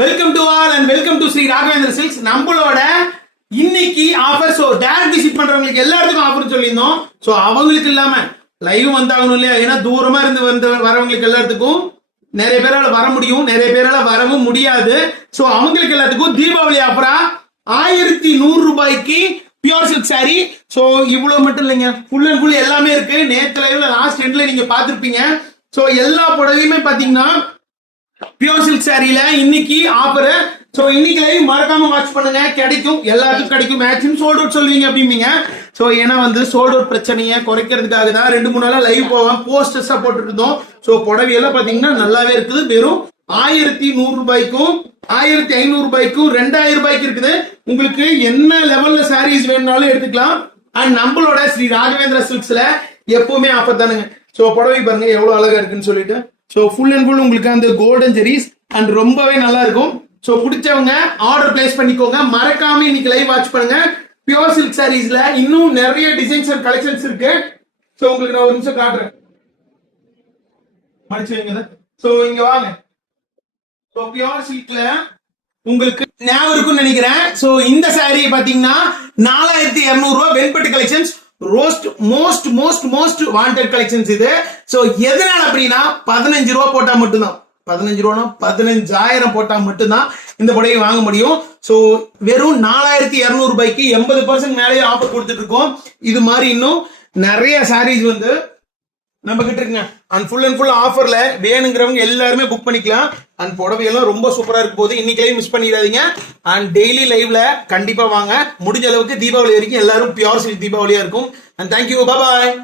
Welcome to all and welcome to Sri Raghavendra silks. நம்மளோட இன்னைக்கு offer. So direct visit பண்றவங்களுக்கு எல்லாத்துக்கும் ஆஃபர் சொல்லியிருந்தோம். ஸோ அவங்களுக்கு இல்லாம லைவ் வந்தாகணும் இல்லையா? ஏன்னா தூரமா இருந்து வரவங்களுக்கு எல்லாத்துக்கும் நிறைய பேரால வர முடியும், நிறைய பேரால வரவும் முடியாது. ஸோ அவங்களுக்கு எல்லாத்துக்கும் தீபாவளி ஆஃபரா 1100 ரூபாய்க்கு பியூர் சில்க் சாரி. ஸோ இவ்வளவு மட்டும் இல்லைங்க, ஃபுல் அண்ட் ஃபுல் எல்லாமே இருக்கு. நேற்று லைவ்ல லாஸ்ட் எண்ட்ல நீங்க பாத்திருப்பீங்க. ஸோ எல்லா புடவையுமே பாத்தீங்கன்னா பியூர் சில்க் சாரியில இன்னைக்கு ஆஃபர். சோ இன்னைக்கு லைவ் மறக்காம வாட்ச் பண்ணுங்க, கிடைக்கும், எல்லாருக்கும் கிடைக்கும். மேக்ஸிமம் சோல்ட் அவுட் சொல்லுவீங்க அப்படிம்பீங்க. சோ ஏன்னா சோல்ட் அவுட் பிரச்சனையை குறைக்கிறதுக்காக தான் 2-3 நாளா லைவ் போவோம், போஸ்டர்ஸா போட்டுட்டு இருந்தோம். சோ புடவையெல்லாம் பாத்தீங்கன்னா நல்லாவே இருக்குது. வெறும் 1100 ரூபாய்க்கும் 1500 ரூபாய்க்கும் 2000 ரூபாய்க்கு இருக்குது. உங்களுக்கு என்ன லெவல்ல சாரீஸ் வேணும்னாலும் எடுத்துக்கலாம். அண்ட் நம்மளோட ஸ்ரீ ராகவேந்திர சில்க்ஸ்ல எப்பவுமே ஆஃபர் தானுங்க. சோ புடவை பாருங்க எவ்வளவு அழகா இருக்குன்னு சொல்லிட்டு. சோ ஃபுல் அண்ட் ஃபுல் உங்களுக்கு அந்த கோல்டன் ஜெரிஸ் அண்ட் ரொம்பவே நல்லா இருக்கும். சோ பிடிச்சவங்க ஆர்டர் பிளேஸ் பண்ணிக்கோங்க. மறக்காம இன்னைக்கு லைவ் வாட்ச் பண்ணுங்க. பியூர் சில்க் சாரீஸ்ல இன்னும் நிறைய டிசைன்ஸ் அண்ட் கலெக்ஷன்ஸ் இருக்கு. சோ உங்களுக்கு நான் ஒரு நிமிஷம் காட்டுறேன். மடிச்சுங்க. சோ இங்க வாங்க. சோ பியூர் சில்க்ல உங்களுக்கு ஞாபகம் இருக்கும்னு நினைக்கிறேன். சோ இந்த சாரி பாத்தீங்கன்னா 4200 ரூபாய் வெண்பட்டு கலெக்ஷன்ஸ். மோஸ்ட் வாண்டட் கலெக்ஷன்ஸ் இது. சோ எதனால அப்படின்னா 15 ரூபாய் போட்டா மட்டும்தான், 15 ரூபானா 15,000 போட்டா மட்டும்தான் இந்த புடவை வாங்க முடியும். சோ வெறும் 4200 ரூபாய்க்கு 80% மேலேயே ஆஃபர் கொடுத்துட்டு இருக்கோம். இது மாதிரி இன்னும் நிறைய சாரீஸ் நம்ம கிட்ட இருக்குங்க. அண்ட் ஃபுல் ஆஃபர்ல வேணுங்கிறவங்க எல்லாருமே புக் பண்ணிக்கலாம். அண்ட் புடவையெல்லாம் ரொம்ப சூப்பரா இருக்கும் போது இன்னைக்கு லைவ் மிஸ் பண்ணிடாதீங்க. அண்ட் டெய்லி லைவ்ல கண்டிப்பா வாங்க. முடிஞ்ச அளவுக்கு தீபாவளி வரைக்கும் எல்லாரும் பியூர் சில்க் தீபாவளியா இருக்கும். And thank you, bye.